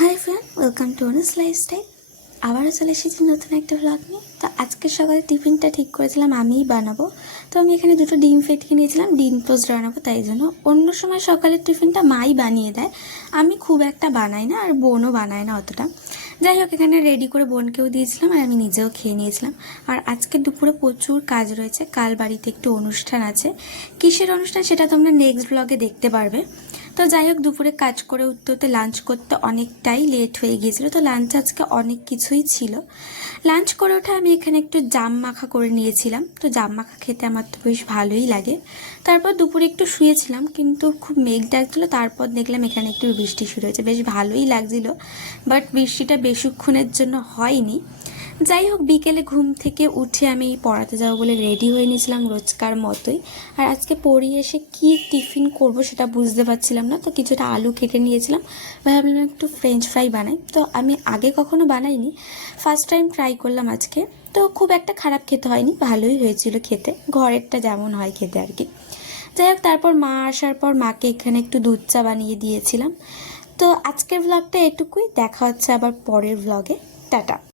High friend, welcome to অনুস lifestyle. আবারও চলে এসেছি নতুন একটা ভ্লগ নিয়ে। তো আজকে সকালে টিফিনটা ঠিক করেছিলাম আমিই বানাবো। তো আমি এখানে দুটো ডিম ফেটিয়ে নিয়েছিলাম, ডিম পোস্ট বানাবো, তাই জন্য অন্য সময় সকালের টিফিনটা মাই বানিয়ে দেয়, আমি খুব একটা বানাই না, আর বোনও বানায় না অতটা। যাই হোক, এখানে রেডি করে বোনকেও দিয়েছিলাম আর আমি নিজেও খেয়ে নিয়েছিলাম। আর আজকে দুপুরে প্রচুর কাজ রয়েছে, কাল বাড়িতে একটু অনুষ্ঠান আছে। কিসের অনুষ্ঠান সেটা তোমরা নেক্সট ব্লগে দেখতে পারবে। তো যাই হোক, দুপুরে কাজ করে উঠতে লাঞ্চ করতে অনেকটাই লেট হয়ে গিয়েছিল। তো লাঞ্চ আজকে অনেক কিছুই ছিল। লাঞ্চ করে ওঠে আমি এখানে একটু জাম মাখা করে নিয়েছিলাম। তো জাম মাখা খেতে আমার তো বেশ ভালোই লাগে। তারপর দুপুরে একটু শুয়েছিলাম, কিন্তু খুব মেঘ ডাকছিল। তারপর দেখলাম এখানে একটু বৃষ্টি শুরু হয়েছে, বেশ ভালোই লাগছিল। বাট বৃষ্টিটা বেশিক্ষণের জন্য হয়নি। যাই হোক, বিকেলে ঘুম থেকে উঠে আমি পড়াতে যাবো বলে রেডি হয়ে নিয়েছিলাম রোজকার মতোই। আর আজকে পড়িয়ে এসে কি টিফিন করব সেটা বুঝতে পারছিলাম না। তো কিছুটা আলু কেটে নিয়েছিলাম, ভাবলাম একটু ফ্রেঞ্চ ফ্রাই বানাই। তো আমি আগে কখনো বানাইনি, ফার্স্ট টাইম ট্রাই করলাম আজকে। তো খুব একটা খারাপ খেতে হয়নি, ভালোই হয়েছিল খেতে, ঘরেরটা যেমন হয় খেতে আর কি। যাই হোক, তারপর মা আসার পর মাকে এখানে একটু দুধ চা বানিয়ে দিয়েছিলাম। তো আজকের ভ্লগটা এটুকুই, দেখা হচ্ছে আবার পরের ভ্লগে। টাটা।